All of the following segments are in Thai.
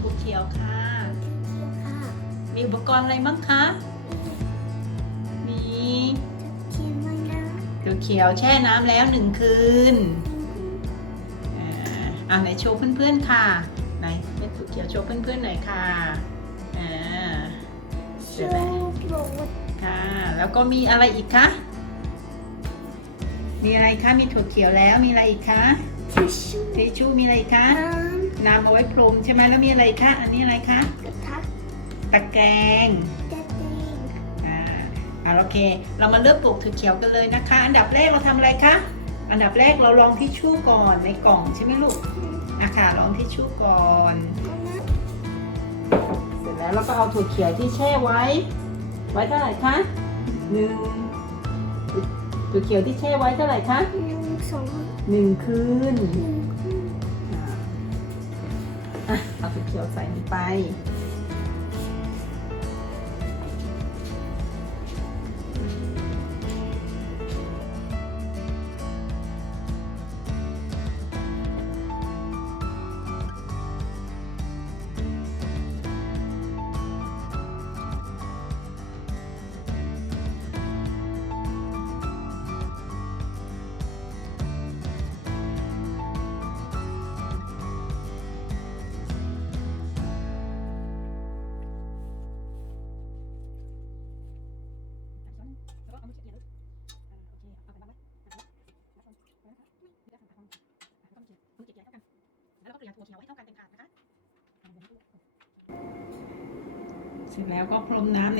ค่ะปลูกถั่วเขียวค่ะค่ะ มีอุปกรณ์อะไรบ้างคะ มีเขียนไว้นะถั่วเขียวแช่น้ำแล้วหนึ่งคืนอ่าอ่าไหนโชว์เพื่อนๆค่ะ ไหนเม็ดถั่วเขียวโชว์เพื่อนๆหน่อยค่ะอ่าโชว์โปรดค่ะ แล้วก็มีอะไรอีกคะมีอะไรคะ มีถั่วเขียวแล้ว มีอะไรอีกคะ ทิชชู่ ทิชชู่ มีอะไรอีกคะ น้น้ำเอาไว้พรมใช่ไหมแล้วมีอะไรอีกคะ อันนี้อะไรคะำกระทะตะแกรงแดดแดงอ่าอ่าโอเค เรามาเริ่มปลูกถั่วเขียวกันเลยนะคะ อันดับแรกเราทำอะไรคะ อันดับแรกเราลองทิชชู่ก่อนในกล่องใช่ไหมลูกอะค่ะลองทิชชู่ก่อน เอานะเสร็จแล้วเราก็เอาถั่วเขียวที่แช่ไว้ ไว้เท่าไหร่คะหนึ่งถั่วเขียวที่แช่ไว้เท่าไหร่คะหนึ่งสองหนึ่งคืน หนึ่งอ่า อะเอาถั่วเขียวใส่ลงไป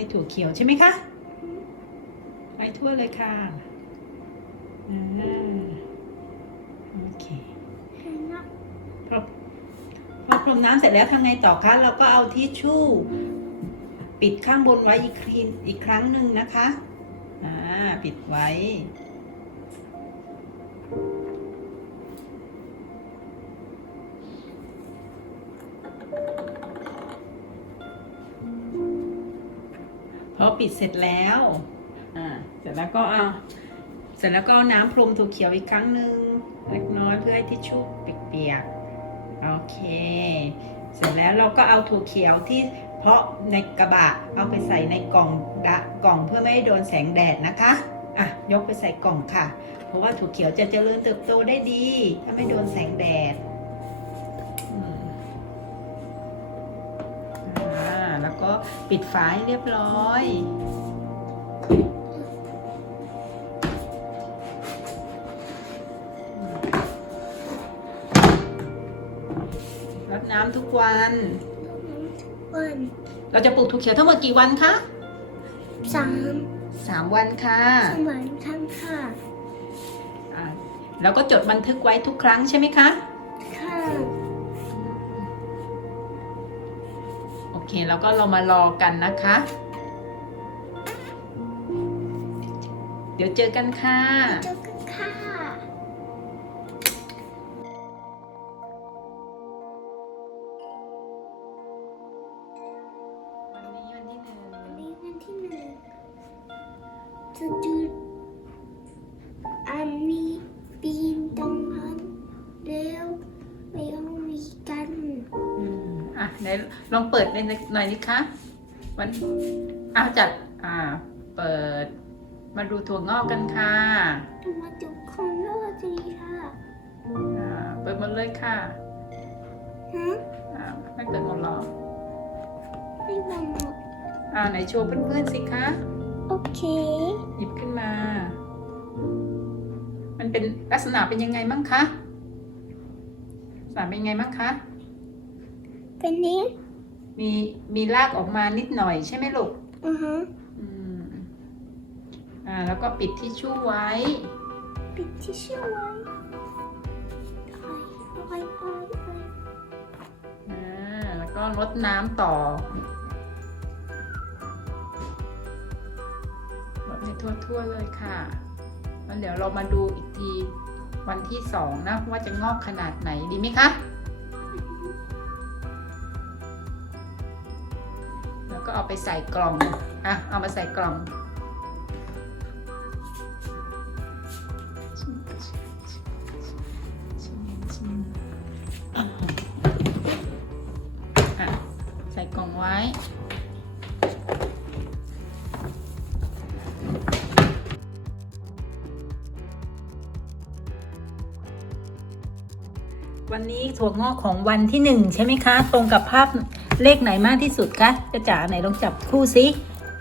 ในถั่วเขียวใช่ไหมคะไปทั่วเลยค่ะอ่าโอเคเห็นนะพอพอพรมน้ำเสร็จแล้วทำไงต่อคะเราก็เอาทิชชู่ปิดข้างบนไว้อีกครีนอีกครั้งหนึ่งนะคะ อ่า ปิดไว้ ปิดเสร็จแล้ว อ่า เสร็จแล้วก็เอาเสร็จแล้วก็เอาน้ำพรมถั่วเขียวอีกครั้งหนึ่งเล็กน้อยเพื่อให้ทิชชู่เปียกๆ โอเค เสร็จแล้วเราก็เอาถั่วเขียวที่เพาะในกระบะเอาไปใส่ในกล่องดะกล่องเพื่อไม่ให้โดนแสงแดดนะคะ อะ ยกไปใส่กล่องค่ะ เพราะว่าถั่วเขียวจะเจริญเติบโตได้ดี ถ้าไม่โดนแสงแดด ปิดฝาให้เรียบร้อย รดน้ำทุกวันเปิ้ลเราจะปลูกถั่วเขียวทั้งหมดกี่วันคะสามสามวันค่ะสวรรค์ทั้งค่ะ อ่าแล้วก็จดบันทึกไว้ทุกครั้งใช่ไหมคะค่ะ เคแล้วก็เรามารอกันนะคะ เดี๋ยวเจอกันค่ะเจอกันค่ะวันนี้วันที่หนึ่งวันนี้วันที่หนึ่ง ลองเปิดในหน่อยนิคะวันอ้าวจัดอ่าเปิด มาดูถั่วงอกกันค่ะมาดูคนนอกดีค่ะอ่าเปิดหมดเลยค่ะฮะอ่าไม่เปิดหมดหรอไม่บอกหมดอ่าไหนโชว์เพื่อนๆสิคะโอเคหยิบขึ้นมา มันเป็นลักษณะเป็นยังไงมั่งคะลักษณะเป็นยังไงมั่งคะเป็นนี้ มีมีรากออกมานิดหน่อยใช่ไหมลูกอือฮะอืมอ่าแล้วก็ปิดทิชชู่ไว้ ปิดที่ชื่อไว้ไว้ไว้ไว้ไว้อ่าแล้วก็รดน้ำต่อรดให้ทั่วๆเลยค่ะแล้วเดี๋ยวเรามาดูอีกทีวันที่สองนะว่าจะงอกขนาดไหนดีไหมคะ เอาไปใส่กล่อง อะ เอามาใส่กล่อง อะ ใส่กล่องไว้ วันนี้ถั่วงอกของวันที่หนึ่งใช่ไหมคะ ตรงกับภาพ เลขไหนมากที่สุดคะจะจ๋าไหนลองจับคู่สิ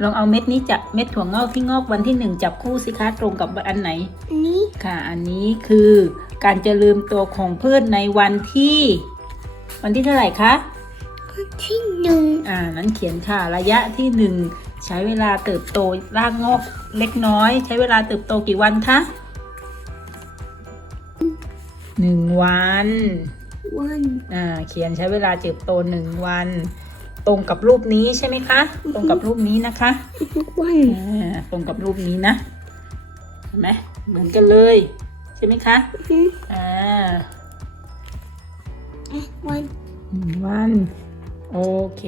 ลองเอาเม็ดนี้จับเม็ดถั่วงอกที่งอกวันที่หนึ่งจับคู่สิคะตรงกับอันไหนอันนี้ค่ะ อันนี้คือการเจริญตัวของพืชในวันที่ วันที่เท่าไหร่คะวันที่หนึ่งอ่า นั้นเขียนค่ะระยะที่หนึ่งใช้เวลาเติบโตรากงอกเล็กน้อย ใช้เวลาเติบโตกี่วันคะหนึ่งวัน วันอ่าเขียนใช้เวลาเติบโตหนึ่งวัน ตรงกับรูปนี้ใช่ไหมคะ ตรงกับรูปนี้นะคะวันอ่าตรงกับรูปนี้นะเห็นไหมเหมือนกันเลย ใช่ไหมคะอ่าเอ๊ะวันหนึ่งวันโอเค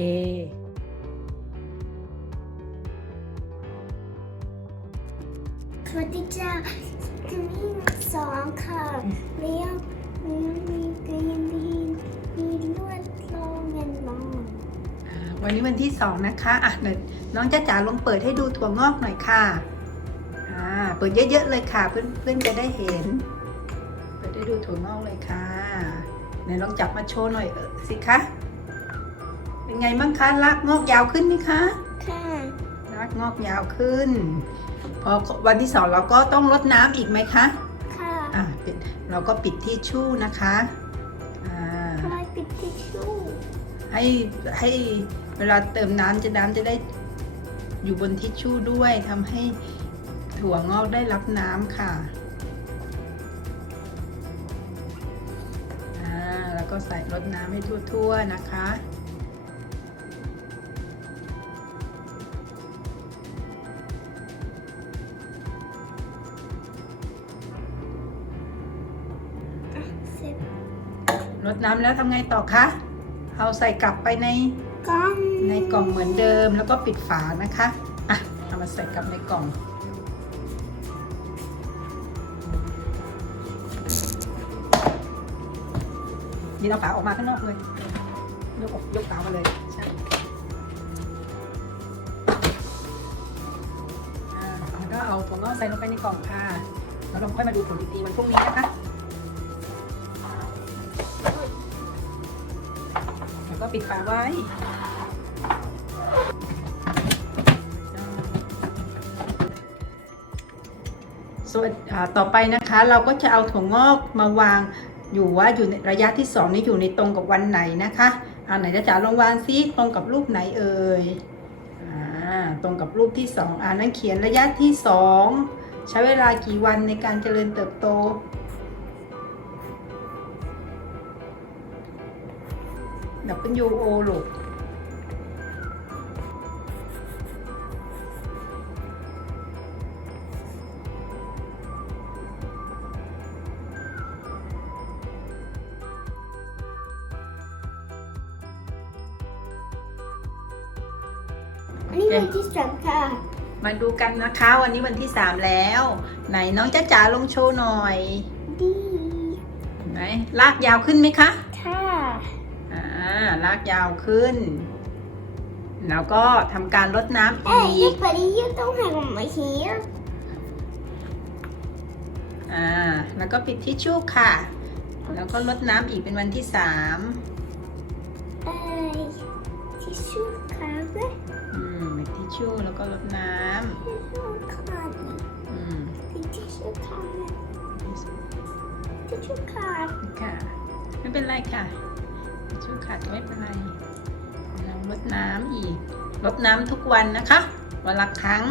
สวัสดีจ้าคืนนี้สองค่ะเลี้ยง มีมีกรีนบีนมีลวดลงเงินมองอ่าวันนี้วันที่สองนะคะอะเดี๋ยวน้องจ้าจ๋าลองเปิดให้ดูถั่วงอกหน่อยค่ะอ่าเปิดเยอะๆเลยค่ะเพื่อนเพื่อนจะได้เห็น เปิดได้ดูถั่วงอกเลยค่ะไหนลองจับมาโชว์หน่อยเออสิคะเป็นไงบ้างคะรากงอกยาวขึ้นไหมคะค่ะรากงอกยาวขึ้น พอวันที่สองเราก็ต้องรดน้ำอีกไหมคะ ค่ะ อ่าปิด เราก็ปิดที่ชู่นะคะอ่าทำไมปิดทิชชู่ ให้ให้เวลาเติมน้ำจะน้ำจะได้อยู่บนทิชชู่ด้วยทำให้ถั่วงอกได้รับน้ำค่ะอ่าแล้วก็ใส่รดน้ำให้ทั่วๆนะคะ น้ำแล้วทำไงต่อคะ เอาใส่กลับไปในกล้องในกล่องเหมือนเดิมแล้วก็ปิดฝานะคะ อะ เอามาใส่กลับในกล่องนี่เราฝาออกมาข้างนอกเลย ยกออกยกฝามาเลย ใช่อ่าแล้วก็เอาถั่วงอกใส่ลงไปในกล่องค่ะ แล้วเราค่อยมาดูผลอีกทีวันพรุ่งนี้นะคะ ปิดฝาไว้ ส่วนต่อไปนะคะเราก็จะเอาถั่วงอกมาวางอยู่ว่าอยู่ในระยะที่สองนี้อยู่ในตรงกับวันไหนนะคะเอาไหนจะจ๋าลองวางซิตรงกับรูปไหนเอ่ยอ่าตรงกับรูปที่สองอ่านั้นเขียนระยะที่สองใช้เวลากี่วันในการเจริญเติบโต W O ลูกอันนี้วันที่สามค่ะ มาดูกันนะคะ วันนี้วันที่สามแล้ว ไหนน้องจ้าจ๋าลงโชว์หน่อย ดีเห็นไหมลากยาวขึ้นไหมคะค่ะอ่า ลากยาวขึ้น แล้วก็ทำการลดน้ำเอ้ยอียุกปนี้ยุต้องให้ผมมาเฮียอ่า แล้วก็ปิดทิชชู่ค่ะ แล้วก็ลดน้ำอีกเป็นวันที่สามเอ้ยทิชชู่ค่ะเว้ยอืมปิดทิชชู่แล้วก็ลดน้ทิชชู่ขาดำอืมทิชชู่ขาดทิชชู่ขาดค่ะ ไม่เป็นไรค่ะทิ ชชู่ขาดก็ไม่เป็นไรเราลดน้ำอีกลดน้ำทุกวันนะคะ วันละครั้ง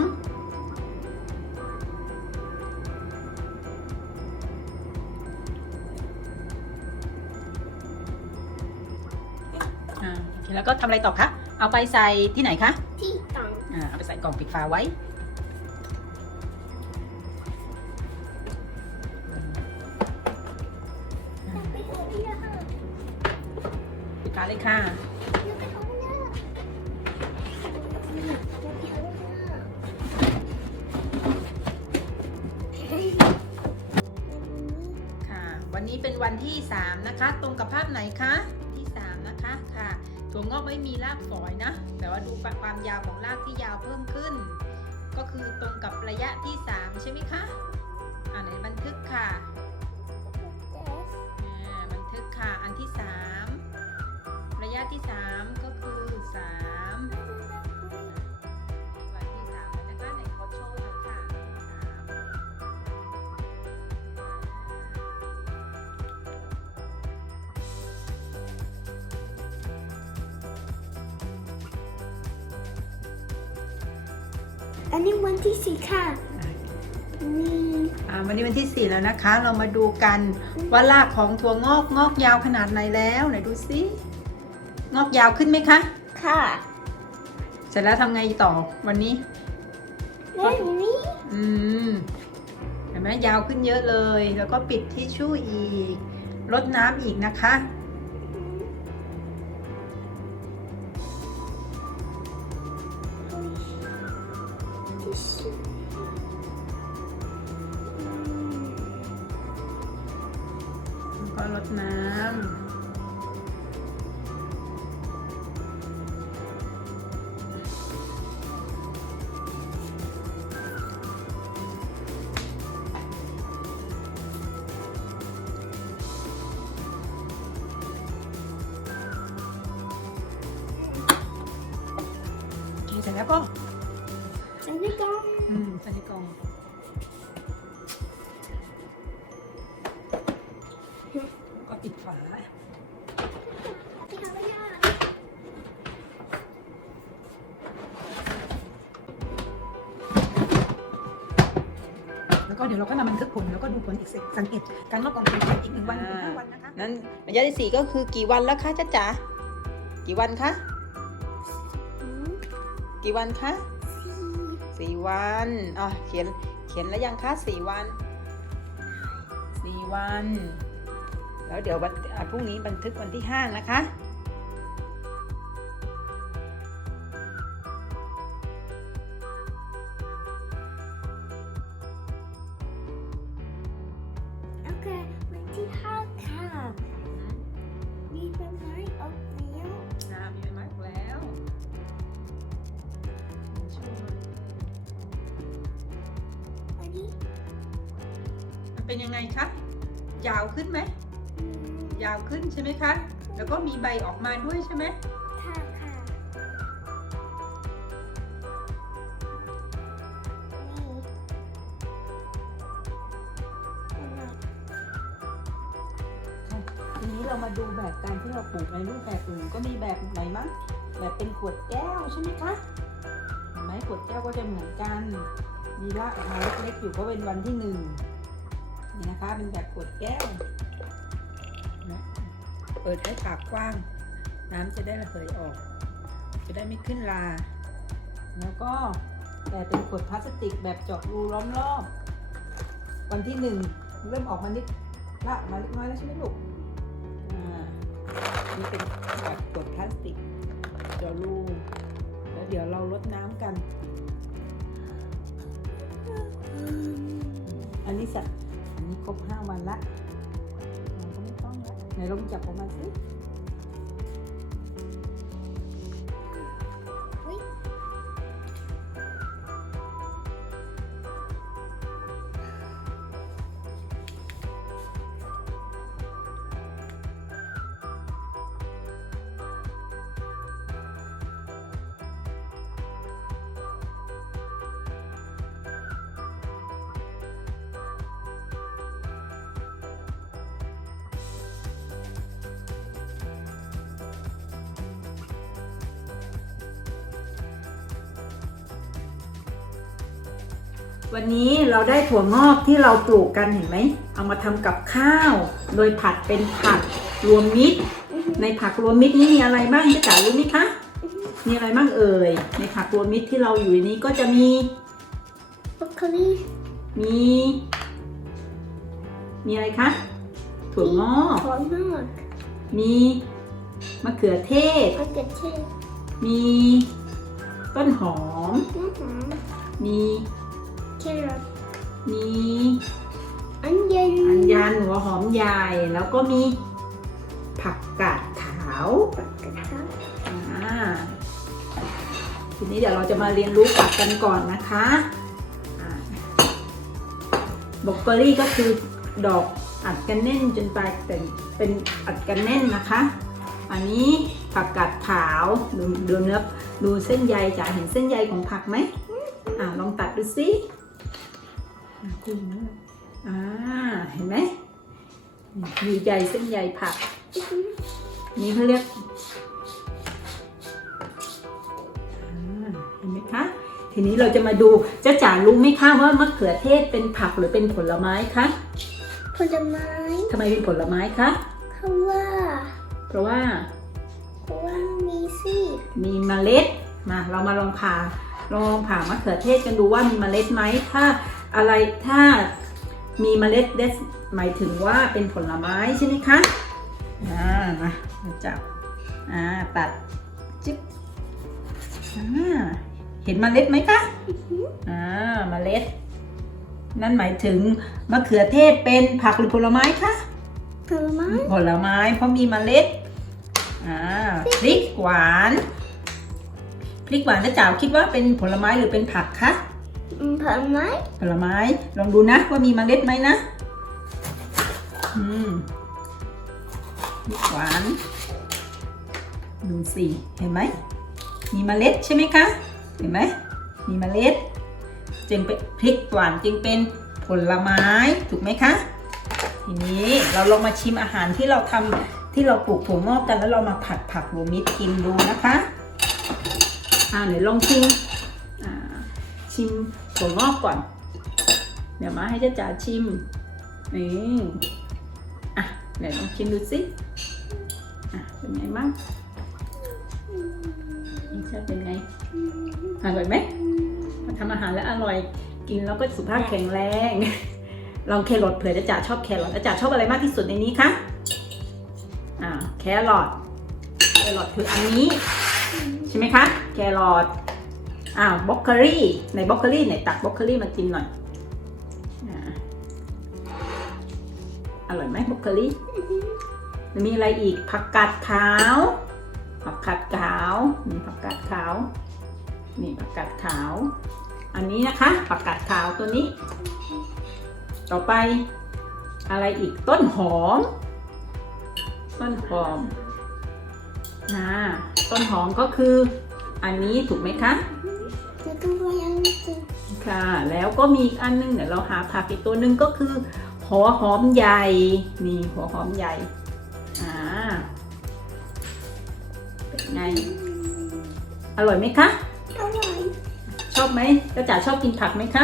อ่าโอเคแล้วก็ทำอะไรต่อคะ เอาไปใส่ที่ไหนคะ ที่ต่างอ่า เอาไปใส่กล่องปิดฝาไว้ ไม่มีรากฝอยนะ แต่ว่าดูความยาวของรากที่ยาวเพิ่มขึ้น ก็คือตรงกับระยะที่ 3 ใช่ไหมคะ อ่าไหนบันทึกค่ะบันทึกค่ะ อันที่ 3 ระยะที่ 3 ก็คือ 3 อันนี้วันที่สี่ค่ะนี่ อ่าวันนี้วันที่สี่แล้วนะคะ เรามาดูกันว่ารากของถั่วงอกงอกยาวขนาดไหนแล้วไหนดูซิงอกยาวขึ้นไหมคะ ค่ะ เสร็จแล้วทำไงต่อวันนี้ แล้วนี่อืมเห็นไหมยาวขึ้นเยอะเลย แล้วก็ปิดทิชชู่อีกลดน้ำอีกนะคะ รดน้ำ ก็เดี๋ยวเราก็นำบันทึกผลแล้วก็ดูผลอีกสิสังเกตการงอบกองเป็นอีกหนึ่งวันถึงห้าวันนะคะนั้นระยะที่สี่ก็คือกี่วันแล้วคะจ๊ะจ๋ากี่วันคะกี่วันคะสี่วันอะเขียนเขียนแล้วยังคะสี่วันสี่วัน แล้วเดี๋ยววันอะพรุ่งนี้บันทึกวันที่ห้านะคะ ยาวขึ้นใช่ไหมคะ แล้วก็มีใบออกมาด้วยใช่ไหมค่ะค่ะนี่ทีนี้เรามาดูแบบการที่เราปลูกในรูปแบบอื่นก็มีแบบไหนมั้งแบบเป็นขวดแก้วใช่ไหมคะเห็นไหมขวดแก้วก็จะเหมือนกันมีรากออกมาเล็กๆอยู่ก็เป็นวันที่หนึ่งนี่นะคะเป็นแบบขวดแก้ว นะเปิดให้ปากกว้าง น้ำจะได้ระเหยออก จะได้ไม่ขึ้นลา แล้วก็แบบเป็นขวดพลาสติกแบบเจาะรูล้อมรอบวันที่หนึ่งเริ่มออกมานิดละมาเล็กน้อยแล้วใช่ไหมลูกอ่านี่เป็นแบบขวดพลาสติกเจาะรูแล้วเดี๋ยวเราลดน้ำกัน อันนี้สักอันนี้ครบห้าวันละ ต้องละไห เราได้ถั่วงอกที่เราปลูกกันเห็นไหม เอามาทำกับข้าว โดยผัดเป็นผักรวมมิตร ในผักรวมมิตรนี้มีอะไรบ้างจ๊ะจ๋ารู้ไหมคะ มีอะไรบ้างเอ่ย ในผักรวมมิตรที่เราอยู่ในนี้ก็จะมีบรอกโคลีมี มีอะไรคะ ถั่วงอก ถั่วงอก มีมะเขือเทศ มะเขือเทศ มีต้นหอมน้ำหอมมีแครอท มีอันเย็นอัญญานหัวหอมใหญ่แล้วก็มีผักกาดขาวปักกระทะอ่าทีนี้เดี๋ยวเราจะมาเรียนรู้ผักกันก่อนนะคะอ่าบรอกโคลี่ก็คือดอกอัดกันแน่นจนปลายเป็นเป็นอัดกันแน่นนะคะ อันนี้ผักกาดขาวดูดูเนื้อดูเส้นใยจ๋าเห็นเส้นใยของผักไหมอ่าลองตัดดูสิอะ คุยนะอ่า เห็นไหม มีใยเส้นใยผัก นี่เขาเรียกอ่าเห็นไหมคะ ทีนี้เราจะมาดูเจ้าจ๋ารู้ไหมคะว่ามะเขือเทศเป็นผักหรือเป็นผลไม้คะผลไม้ทำไมเป็นผลไม้คะเพราะว่า เพราะว่าเพราะว่ามีซีดมีเมล็ดมาเรามาลองผ่าลองผ่ามะเขือเทศกันดูว่ามีเมล็ดไหมถ้า อะไรถ้ามีเมล็ดเดสหมายถึงว่าเป็นผลไม้ใช่ไหมคะอ่ามาเราจับอ่าตัดจิ๊บอ่าเห็นเมล็ดไหมคะอ่าเมล็ด นั่นหมายถึงมะเขือเทศเป็นผักหรือผลไม้คะผลไม้ผลไม้เพราะมีเมล็ดอ่าพริกหวานพริกหวานจะจ๋าคิดว่าเป็นผลไม้หรือเป็นผักคะอืม ผลไม้ผลไม้ ลองดูนะว่ามีเมล็ดไหมนะ อืมหวานดูสิเห็นไหม มีเมล็ดใช่ไหมคะ เห็นไหม มีเมล็ด จึงเป็นพริกหวานจึงเป็นผลไม้ถูกไหมคะ ทีนี้เราลองมาชิมอาหารที่เราทำที่เราปลูกถั่วงอกกันแล้วเรามาผัดผักโรมมิตรกินดูนะคะ อ่าเดี๋ยวลองชิมอ่าชิม ถั่วงอกก่อน เดี๋ยวมาให้เจ้าจ๋าชิม นี่อะเดี๋ยวลองชิมดูสิอะเป็นไงบ้างรสชาเป็นไง อร่อยไหมมาทำอาหารแล้วอร่อย กินแล้วก็สุขภาพแข็งแรง ลองแครอทเผื่อจะจ๋าชอบแครอทจะจ๋าชอบอะไรมากที่สุดในนี้คะ อ่า แครอท แครอทคืออันนี้ ใช่ไหมคะ แครอท อ้าวบล็อกเกอรี่ในบล็อกเกอรี่ไหนตักบล็อกเกอรี่มากินหน่อยอร่อยไหมบล็อกเกอรี่มีอะไรอีกผักกาดขาว ผักกาดขาวมีผักกาดขาว นี่ผักกาดขาว อันนี้นะคะ ผักกาดขาวตัวนี้ ต่อไปอะไรอีกต้นหอม ต้นหอมอ่าต้นหอมก็คืออันนี้ถูกไหมคะ ค่ะ แล้วก็มีอีกอันนึงเดี๋ยวเราหาผักอีกตัวหนึ่งก็คือหัวหอมใหญ่นี่หัวหอมใหญ่อ่าเป็นไง อร่อยไหมคะ อร่อย ชอบไหมกระจ๋าชอบกินผักไหมคะ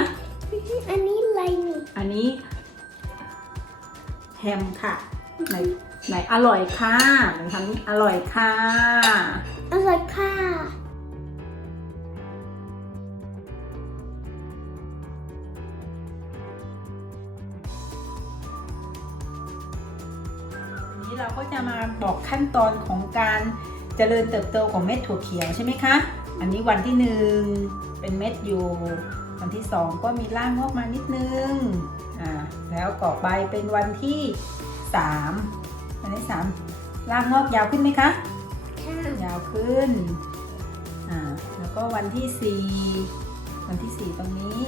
อันนี้อะไรนี่อันนี้ แฮมค่ะไหนไหนอร่อยค่ะไหนทำนี้อร่อยค่ะ อร่อยค่ะ ขั้นตอนของการเจริญเติบโตของเม็ดถั่วเขียวใช่ไหมคะ อันนี้วันที่หนึ่งเป็นเม็ดอยู่ วันที่สองก็มีร่างงอกมานิดนึงอ่าแล้วก่อใบเป็นวันที่สามวันที่สามร่างงอกยาวขึ้นไหมคะค่ะยาวขึ้นอ่าแล้วก็วันที่สี่วันที่สี่ตรงนี้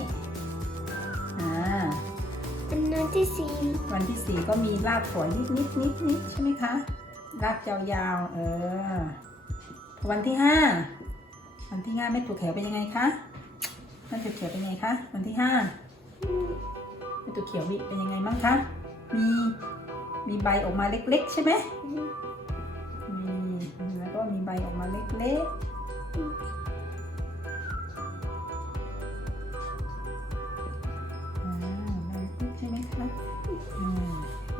อ่าอันนั้นที่สี่วันที่สี่ก็มีรากฝอยนิดนิดนิดนิดใช่ไหมคะ รากยาวๆ เออ วันที่ห้า วันที่ห้าเม็ดถั่วเขียวเป็นยังไงคะเม็ดถั่วเขียวเป็นยังไงคะ วันที่ห้าเม็ดถั่วเขียวมีเป็นยังไงบ้างคะ มี มีใบออกมาเล็ก ๆ ใช่ไหมมี แล้วก็มีใบออกมาเล็กๆใบเล็กใช่ไหมคะอืม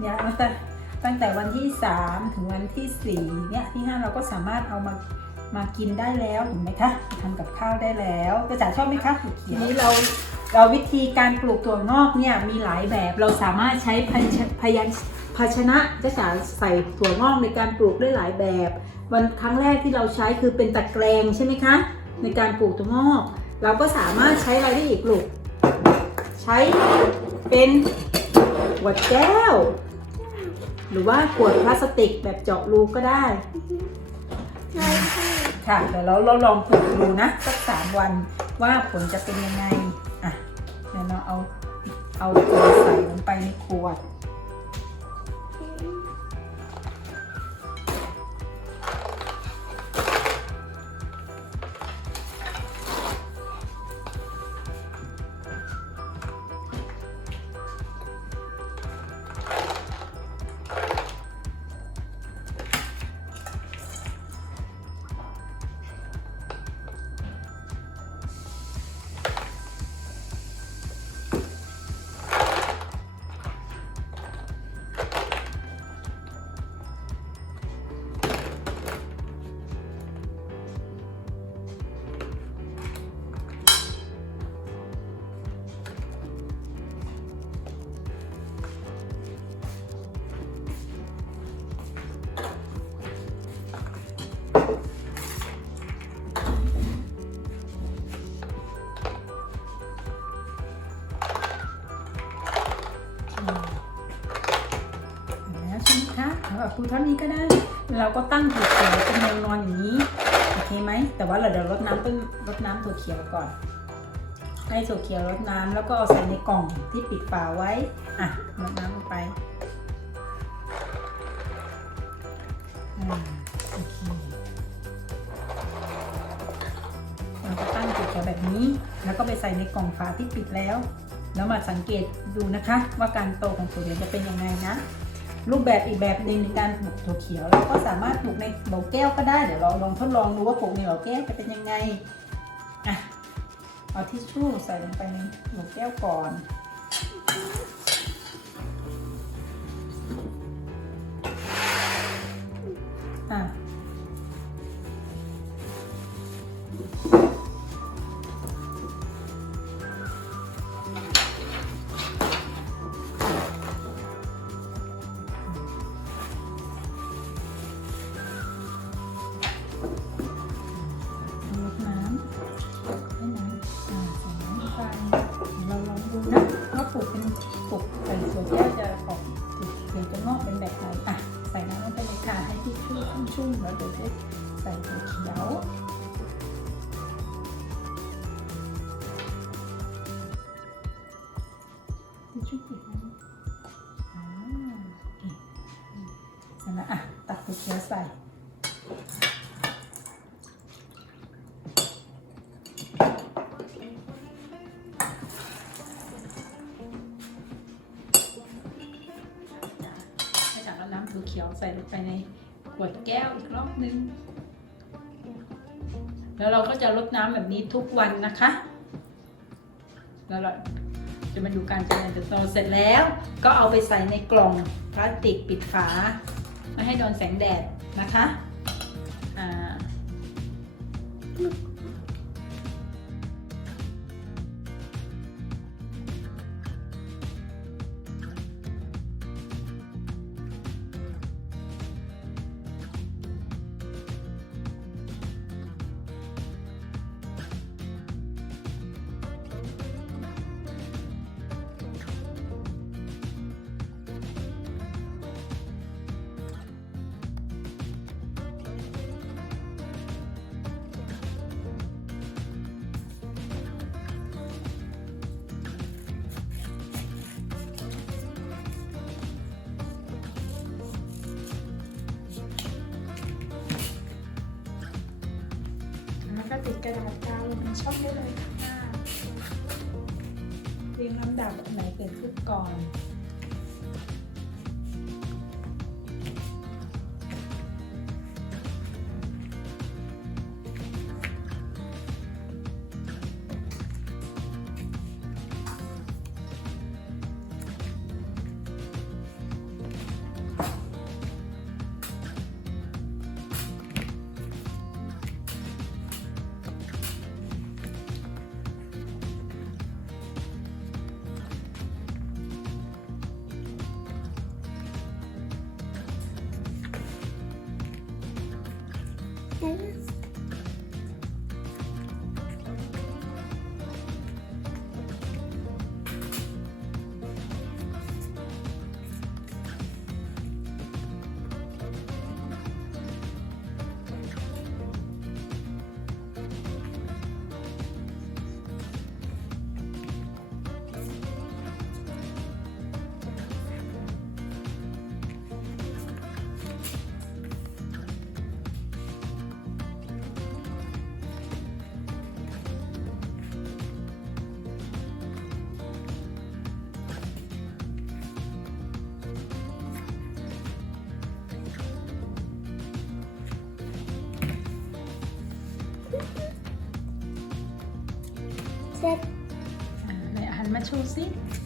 ยตั้งแต่ ตั้งแต่วันที่ 3 ถึงวันที่4เนี่ยที่ 5 เราก็สามารถเอามามากินได้แล้วถูกไหมคะทำกับข้าวได้แล้วกระจ๋าชอบไหมคะถั่วเขียวทีนี้เราเราวิธีการปลูกถั่วงอกเนี่ยมีหลายแบบเราสามารถใช้พยพยัญภาชนะจะจ๋าใส่ถั่วงอกในการปลูกได้หลายแบบ วันครั้งแรกที่เราใช้คือเป็นตะแกรงใช่ไหมคะในการปลูกถั่วงอก เราก็สามารถใช้อะไรได้อีกลูกใช้เป็นขวดแก้ว หรือว่าขวดพลาสติกแบบเจาะรูก็ได้ใช่ค่ะค่ะเดี๋ยวเราเราลองปลูกดูนะสักสามวันว่าผลจะเป็นยังไง อะเดี๋ยวเราเอาเอาตัวใส่ลงไปในขวด ปรูเท่านี้ก็ได้ เราก็ตั้งถั่วเขียวเป็นแนวนอนอย่างนี้โอเคไหมแต่ว่าเราเดี๋ยวรดน้ำต้นรดน้ำถั่วเขียวก่อน ให้ถั่วเขียวรดน้ำแล้วก็เอาใส่ในกล่องที่ปิดฝาไว้อะรดน้ำลงไปโอเคเราก็ตั้งถั่วเขียวแบบนี้ แล้วก็ไปใส่ในกล่องฝาที่ปิดแล้วแล้วมาสังเกตดูนะคะว่าการโตของถั่วเหลืองจะเป็นยังไงนะ รูปแบบอีกแบบหนึ่งในการปลูกถั่วเขียวเราก็สามารถปลูกในโหลแก้วก็ได้เดี๋ยวเราลองทดลองดูว่าปลูกในโหลแก้วจะเป็นยังไงอะเอาทิชชู่ใส่ลงไปในโหลแก้วก่อน จากน้ำถั่วเขียวใส่ลงไปในขวดแก้วอีกรอบนึง แล้วเราก็จะรดน้ำแบบนี้ทุกวันนะคะ แล้วเราจะมาดูการเจริญเติบโตเสร็จแล้ว ก็เอาไปใส่ในกล่องพลาสติกปิดฝาไม่ให้โดนแสงแดดนะคะ ติดกระดาษกาวลงในช่องได้เลยค่ะเรียงลำดับอันไหนเปิดขึ้นก่อน เ